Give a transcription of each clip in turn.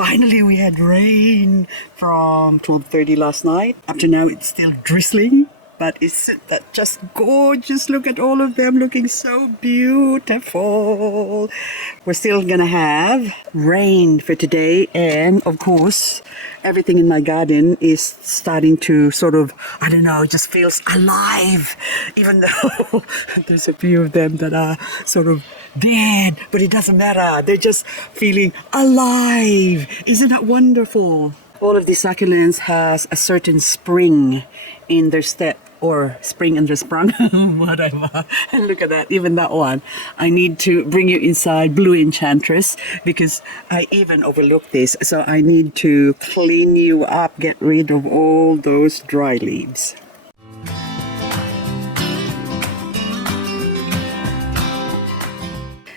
Finally, we had rain from 12:30 last night. Up to now, it's still drizzling. But isn't that just gorgeous? Look at all of them looking so beautiful. We're still gonna have rain for today. And of course, everything in my garden is starting to sort of, I don't know, it just feels alive. Even though there's a few of them that are sort of dead, but it doesn't matter. They're just feeling alive. Isn't that wonderful? All of these succulents has a certain spring in their step, or spring and the sprung, whatever. And look at that, even that one. I need to bring you inside, Blue Enchantress, because I even overlooked this. So I need to clean you up, get rid of all those dry leaves.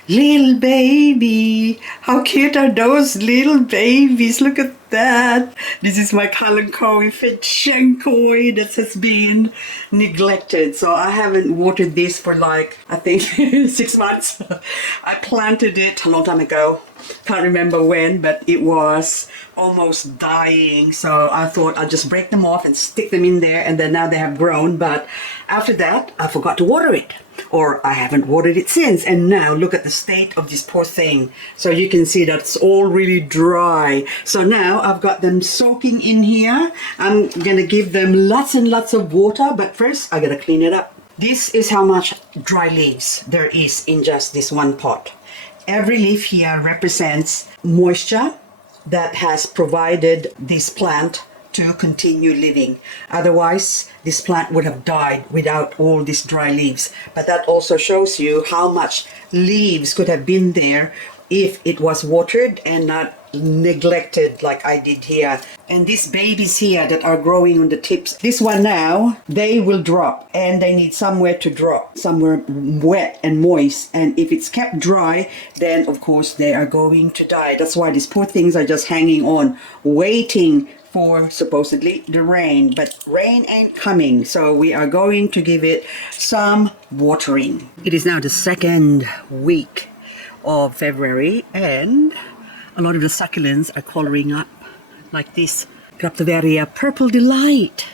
Little baby, how cute are those little babies? Look at that. This is my Kalanchoe Fitchenkoi that has been neglected. So I haven't watered this for like, I think 6 months. I planted it a long time ago. Can't remember when, but it was almost dying. So I thought I'd just break them off and stick them in there, and then now they have grown. But after that, I forgot to water it. Or I haven't watered it since, and now look at the state of this poor thing. So you can see that it's all really dry. So now I've got them soaking in here. I'm gonna give them lots and lots of water, but first I gotta clean it up. This is how much dry leaves there is in just this one pot. Every leaf here represents moisture that has provided this plant to continue living. Otherwise, this plant would have died without all these dry leaves. But that also shows you how much leaves could have been there if it was watered and not neglected like I did here. And these babies here that are growing on the tips, this one now, they will drop, and they need somewhere to drop, somewhere wet and moist. And if it's kept dry, then of course they are going to die. That's why these poor things are just hanging on, waiting for supposedly the rain, but rain ain't coming, so we are going to give it some watering. It is now the second week of February, and a lot of the succulents are coloring up like this. Propagating Purple Delight.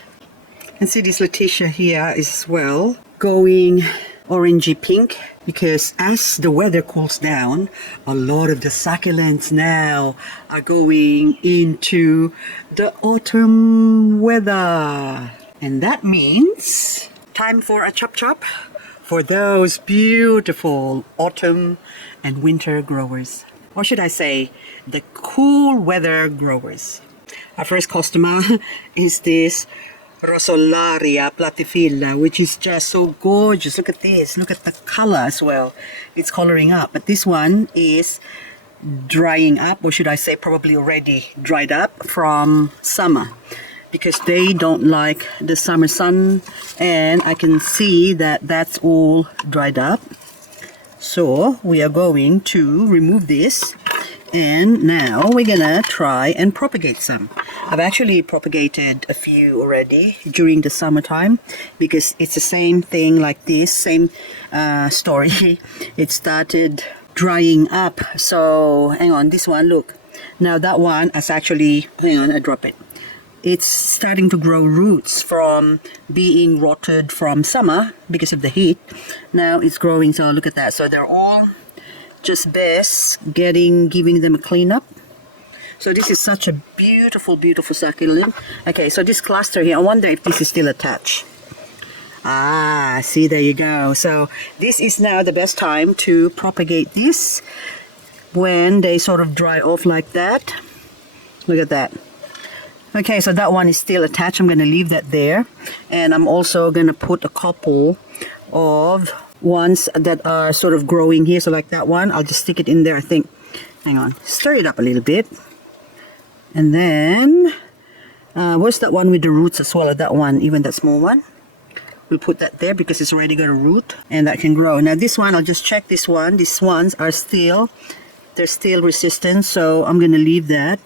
And see, this Letitia here is as well going orangey pink, because as the weather cools down, a lot of the succulents now are going into the autumn weather. And that means time for a chop for those beautiful autumn and winter growers. Or should I say, the cool weather growers. Our first customer is this Rosularia PLATYPHYLLA, which is just so gorgeous. Look at this. Look at the color as well. It's coloring up. But this one is drying up, or should I say probably already dried up from summer, because they don't like the summer sun, and I can see that that's all dried up. So we are going to remove this, and now we're gonna try and propagate some. I've actually propagated a few already during the summertime, because it's the same thing like this, same story. It started drying up. So hang on, this one, look. Now that one is actually, hang on, I drop it. It's starting to grow roots from being rotted from summer because of the heat. Now it's growing, so look at that. So they're all just best giving them a cleanup. So this is such a beautiful, beautiful succulent. Okay, so this cluster here, I wonder if this is still attached. Ah, see, there you go. So this is now the best time to propagate this, when they sort of dry off like that. Look at that. Okay, so that one is still attached. I'm going to leave that there. And I'm also going to put a couple of ones that are sort of growing here. So like that one, I'll just stick it in there, I think. Hang on, stir it up a little bit. And then, where's that one with the roots as well? That one, even that small one. We'll put that there because it's already got a root and that can grow. Now this one, I'll just check this one. These ones are still, they're still resistant. So I'm going to leave that.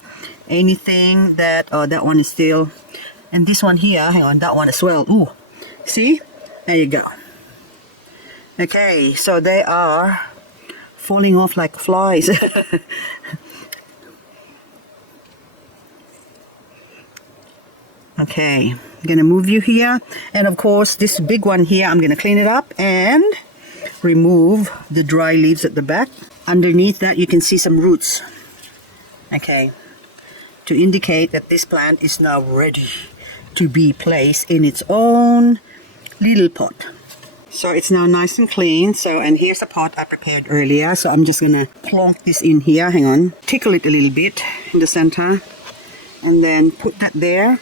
Anything that, oh, that one is still, and this one here, hang on, that one as well. Ooh, see, there you go. Okay, so they are falling off like flies. Okay, I'm gonna move you here, and of course this big one here, I'm gonna clean it up and remove the dry leaves at the back. Underneath that you can see some roots, okay, to indicate that this plant is now ready to be placed in its own little pot. So it's now nice and clean. So, and here's the pot I prepared earlier, so I'm just gonna plonk this in here. Hang on, tickle it a little bit in the center, and then put that there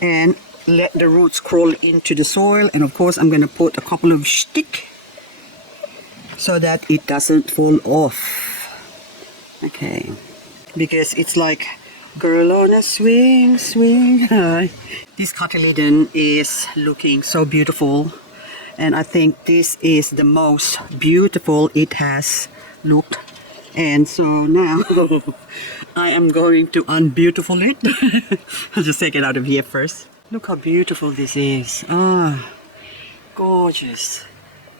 and let the roots crawl into the soil. And of course I'm going to put a couple of stick so that it doesn't fall off, okay, because it's like girl on a swing, swing high. This cotyledon is looking so beautiful, and I think this is the most beautiful it has looked. And so now I am going to unbeautiful it. I'll just take it out of here first. Look how beautiful this is. Ah, gorgeous.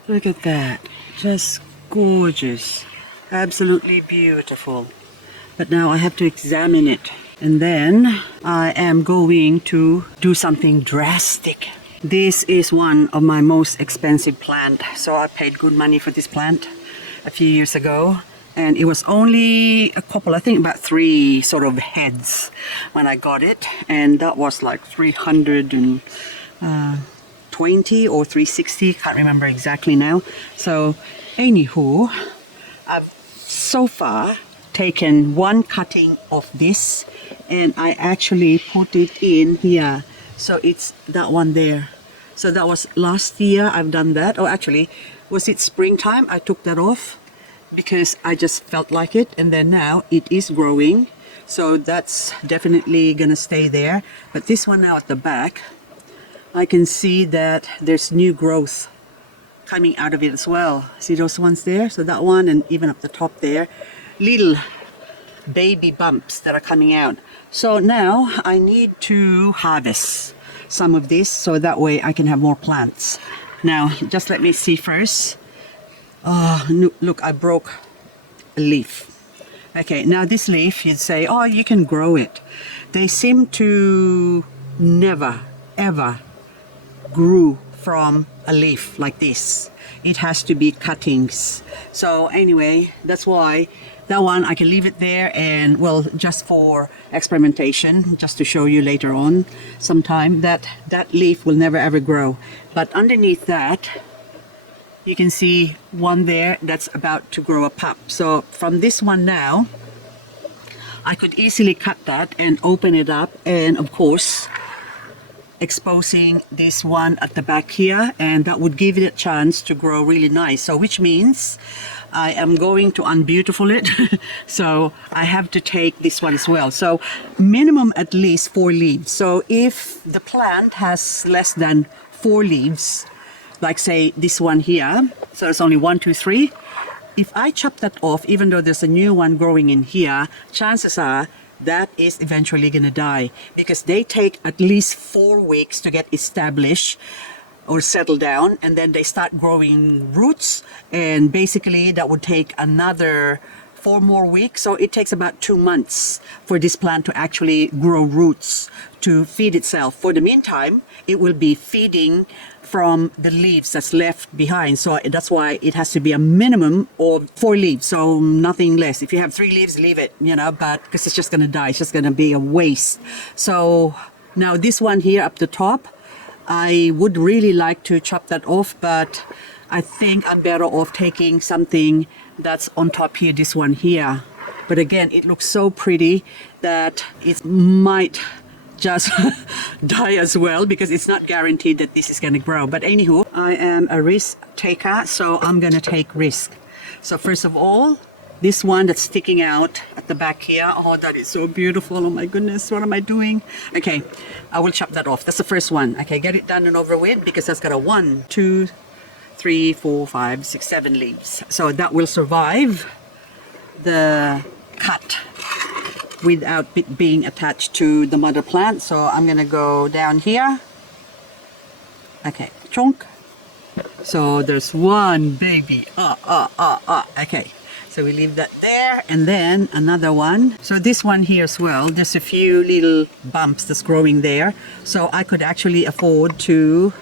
Look at that. Just gorgeous. Absolutely beautiful. But now I have to examine it. And then I am going to do something drastic. This is one of my most expensive plants. So I paid good money for this plant a few years ago. And it was only a couple, I think about 3 sort of heads when I got it. And that was like 320 or 360, can't remember exactly now. So anywho, I've so far taken 1 cutting of this, and I actually put it in here. So it's that one there. So that was last year I've done that. Or actually, was it springtime? I took that off because I just felt like it, and then now it is growing, so that's definitely gonna stay there. But this one now at the back, I can see that there's new growth coming out of it as well. See those ones there? So that one, and even up the top there, little baby bumps that are coming out. So now I need to harvest some of this so that way I can have more plants. Now just let me see first. Oh, look, I broke a leaf. Okay, now this leaf, you'd say, oh, you can grow it. They seem to never, ever grew from a leaf like this. It has to be cuttings. So anyway, that's why that one, I can leave it there, and well, just for experimentation, just to show you later on sometime that that leaf will never ever grow. But underneath that, you can see one there that's about to grow a pup. So from this one now, I could easily cut that and open it up, and of course exposing this one at the back here, and that would give it a chance to grow really nice. So which means I am going to unbeautiful it. So I have to take this one as well. So minimum at least 4 leaves. So if the plant has less than 4 leaves, like say this one here, so it's only 1, 2, 3. If I chop that off, even though there's a new one growing in here, chances are that is eventually gonna die, because they take at least 4 weeks to get established or settle down, and then they start growing roots, and basically that would take another 4 more weeks. So it takes about 2 months for this plant to actually grow roots to feed itself. For the meantime, it will be feeding from the leaves that's left behind. So that's why it has to be a minimum of 4 leaves, so nothing less. If you have 3 leaves, leave it, you know, but because it's just gonna die, it's just gonna be a waste. So now this one here up the top, I would really like to chop that off, but I think I'm better off taking something that's on top here, this one here. But again, it looks so pretty that it might just die as well, because it's not guaranteed that this is going to grow. But anywho, I am a risk taker, so I'm going to take risk. So first of all, this one that's sticking out at the back here, oh, that is so beautiful. Oh my goodness, what am I doing? Okay, I will chop that off. That's the first one. Okay, get it done and over with, because that's got a 1, 2, 3, 4, 5, 6, 7 leaves. So that will survive the cut without it being attached to the mother plant. So I'm gonna go down here. Okay, chunk. So there's one baby. Okay, So we leave that there, and then another one. So this one here as well, there's a few little bumps that's growing there. So I could actually afford to,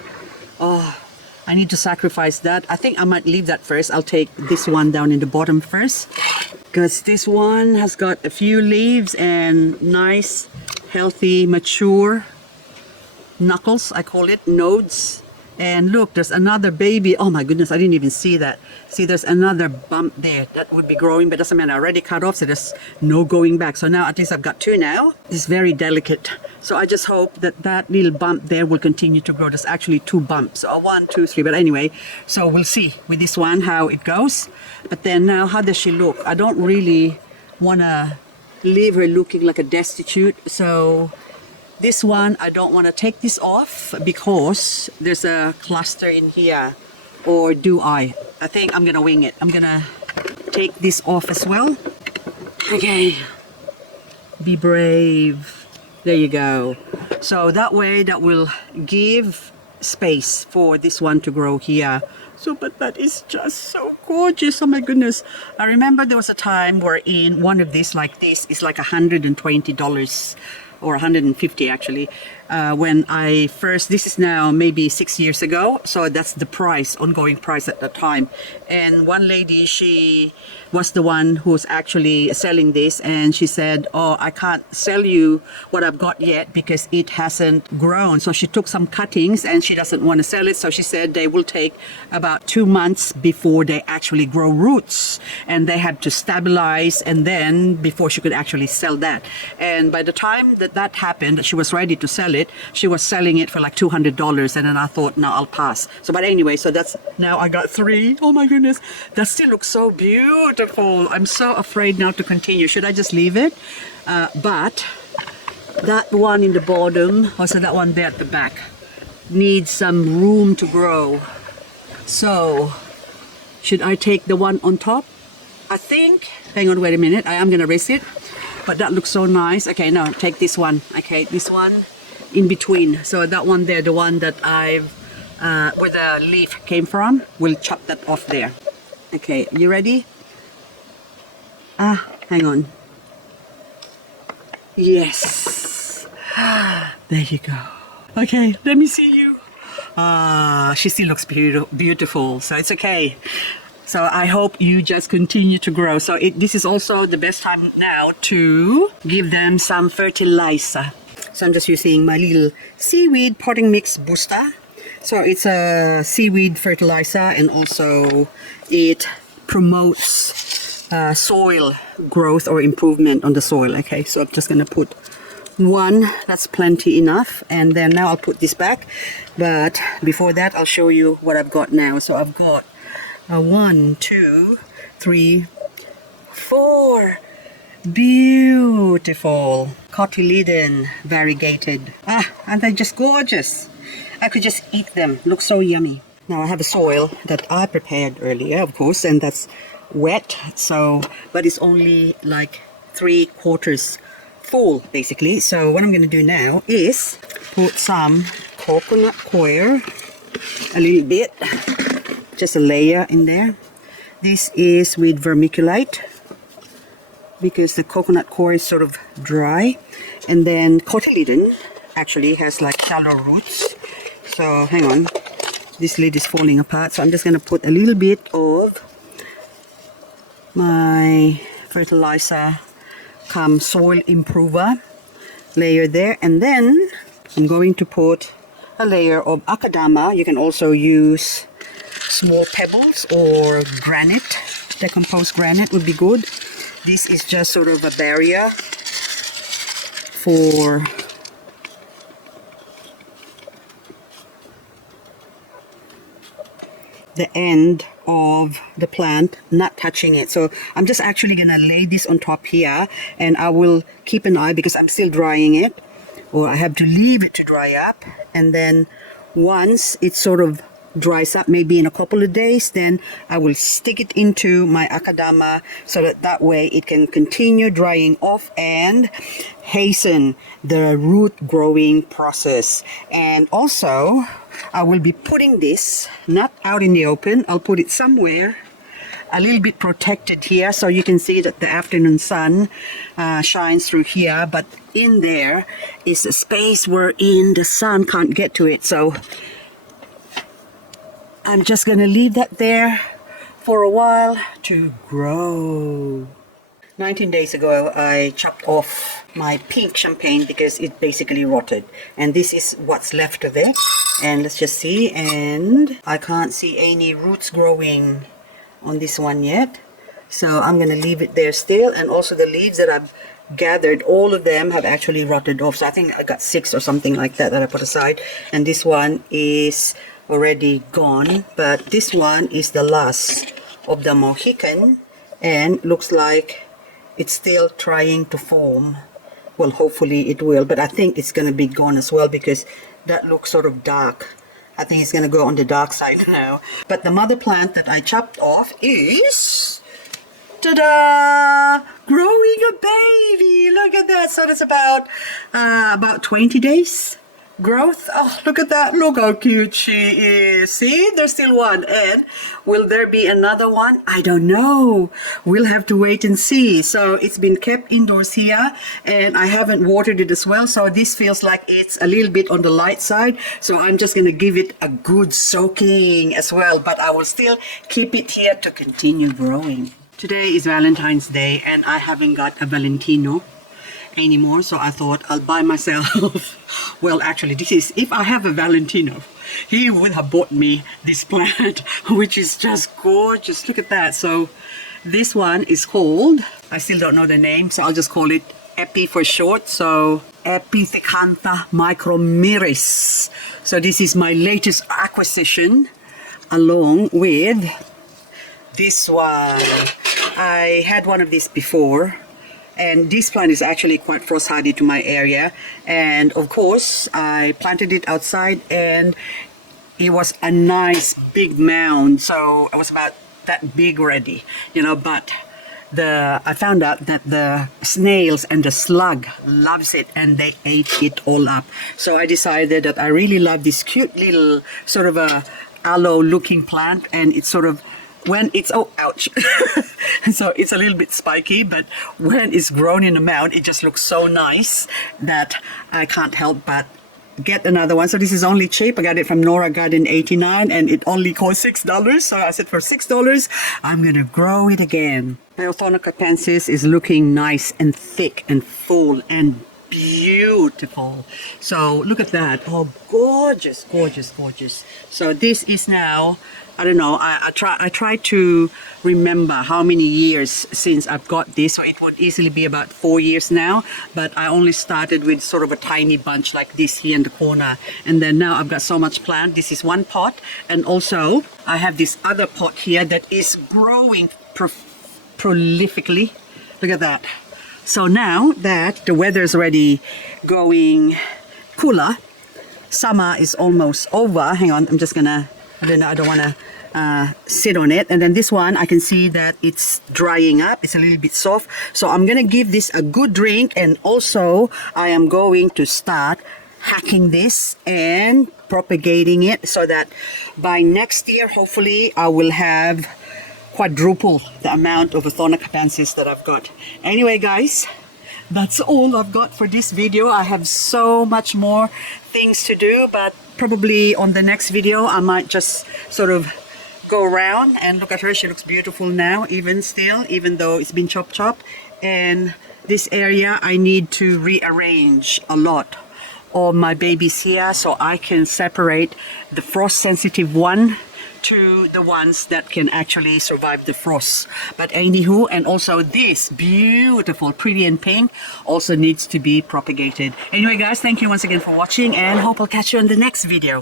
I need to sacrifice that. I think I might leave that first. I'll take this one down in the bottom first, because this one has got a few leaves and nice, healthy, mature knuckles, I call it, nodes. And look, there's another baby. Oh my goodness, I didn't even see that. See, there's another bump there that would be growing, but doesn't matter. I already cut off, so there's no going back. So now at least I've got two now. It's very delicate. So I just hope that that little bump there will continue to grow. There's actually two bumps, or 1, 2, 3. But anyway, so we'll see with this one how it goes. But then now, how does she look? I don't really want to leave her looking like a destitute. So this one, I don't want to take this off because there's a cluster in here. Or do I? I think I'm going to wing it. I'm going to take this off as well. Okay. Be brave. There you go. So that way, that will give space for this one to grow here. So, but that is just so gorgeous. Oh my goodness. I remember there was a time where in one of these like this is like $120. Or 150 actually, when I first, this is now maybe 6 years ago, so that's the price, ongoing price at the time. And one lady, she was the one who's actually selling this, and she said, oh, I can't sell you what I've got yet because it hasn't grown. So she took some cuttings and she doesn't want to sell it, so she said they will take about 2 months before they actually grow roots, and they had to stabilize, and then before she could actually sell that. And by the time that happened, that she was ready to sell it, she was selling it for like $200, and then I thought, no, I'll pass. So but anyway, so that's, now I got 3. Oh my goodness, that still looks so beautiful. I'm so afraid now to continue. Should I just leave it? But that one in the bottom, also that one there at the back, needs some room to grow. So should I take the one on top? I think, hang on, wait a minute, I am gonna risk it. But that looks so nice. Okay, no, take this one. Okay, this one in between. So that one there, the one that I've, where the leaf came from, we'll chop that off there. Okay, you ready? Hang on. Yes. There you go. Okay, let me see you. She still looks beautiful, so it's okay. So I hope you just continue to grow. So this is also the best time now to give them some fertilizer. So I'm just using my little seaweed potting mix booster. So it's a seaweed fertilizer, and also it promotes soil growth or improvement on the soil. Okay, so I'm just gonna put one, that's plenty enough, and then now I'll put this back. But before that, I'll show you what I've got now. So I've got 1, 2, 3, 4 beautiful cotyledon variegated. Aren't they just gorgeous? I could just eat them. Look so yummy. Now I have a soil that I prepared earlier, of course, and that's wet. So, but it's only like 3/4 full, basically. So what I'm going to do now is put some coconut coir, a little bit. Just a layer in there. This is with vermiculite because the coconut core is sort of dry, and then cotyledon actually has like shallow roots. So hang on, this lid is falling apart, so I'm just going to put a little bit of my fertilizer come soil improver layer there, and then I'm going to put a layer of akadama. You can also use small pebbles or granite. Decomposed granite would be good. This is just sort of a barrier for the end of the plant, not touching it. So I'm just actually gonna lay this on top here, and I will keep an eye because I'm still drying it, or I have to leave it to dry up, and then once it sort of dries up, maybe in a couple of days, then I will stick it into my akadama so that way it can continue drying off and hasten the root growing process. And also I will be putting this not out in the open. I'll put it somewhere a little bit protected here, so you can see that the afternoon sun shines through here, but in there is a space wherein the sun can't get to it. So I'm just gonna leave that there for a while to grow. 19 days ago, I chopped off my pink champagne because it basically rotted. And this is what's left of it. And let's just see. And I can't see any roots growing on this one yet. So I'm going to leave it there still. And also the leaves that I've gathered, all of them have actually rotted off. So I think I got 6 or something like that I put aside. And this one is already gone. But this one is the last of the Mohican. And looks like it's still trying to form. Well, hopefully it will, but I think it's going to be gone as well because that looks sort of dark. I think it's going to go on the dark side now. But the mother plant that I chopped off is, ta-da! Growing a baby. Look at that. So that's about 20 days growth. Oh, look at that. Look how cute she is. See, there's still one. And will there be another one? I don't know. We'll have to wait and see. So it's been kept indoors here and I haven't watered it as well. So this feels like it's a little bit on the light side. So I'm just going to give it a good soaking as well. But I will still keep it here to continue growing. Today is Valentine's Day and I haven't got a Valentino anymore, so I thought I'll buy myself well, actually this is, if I have a Valentino, he would have bought me this plant which is just gorgeous. Look at that. So this one is called, I still don't know the name, so I'll just call it Epi for short. So Epithecantha micromiris. So this is my latest acquisition along with this one. I had one of these before. And this plant is actually quite frost hardy to my area. And of course, I planted it outside and it was a nice big mound. So it was about that big already, you know, but I found out that the snails and the slug loves it and they ate it all up. So I decided that I really love this cute little sort of a aloe looking plant, and it's sort of, when it's, oh ouch, so it's a little bit spiky, but when it's grown in a mound it just looks so nice that I can't help but get another one. So this is only cheap. I got it from Nora Garden 89 and it only cost $6. So I said for $6 I'm gonna grow it again. My Orthonocapensis is looking nice and thick and full and beautiful. So look at that. Oh, gorgeous, gorgeous, gorgeous. So this is now, I don't know, I try to remember how many years since I've got this. So it would easily be about 4 years now, but I only started with sort of a tiny bunch like this here in the corner. And then now I've got so much plant. This is one pot. And also I have this other pot here that is growing prolifically. Look at that. So now that the weather is already going cooler, summer is almost over. Hang on, I'm just gonna, I don't want to sit on it. And then this one, I can see that it's drying up. It's a little bit soft. So I'm gonna give this a good drink, and also I am going to start hacking this and propagating it so that by next year, hopefully, I will have quadruple the amount of Orthonocapensis that I've got. Anyway, guys, that's all I've got for this video. I have so much more things to do, but probably on the next video I might just sort of go around and look at her. She looks beautiful now, even though it's been chopped. And this area I need to rearrange a lot of my babies here so I can separate the frost sensitive one to the ones that can actually survive the frost. But anywho, and also this beautiful pretty and pink also needs to be propagated. Anyway, guys, thank you once again for watching, and hope I'll catch you in the next video.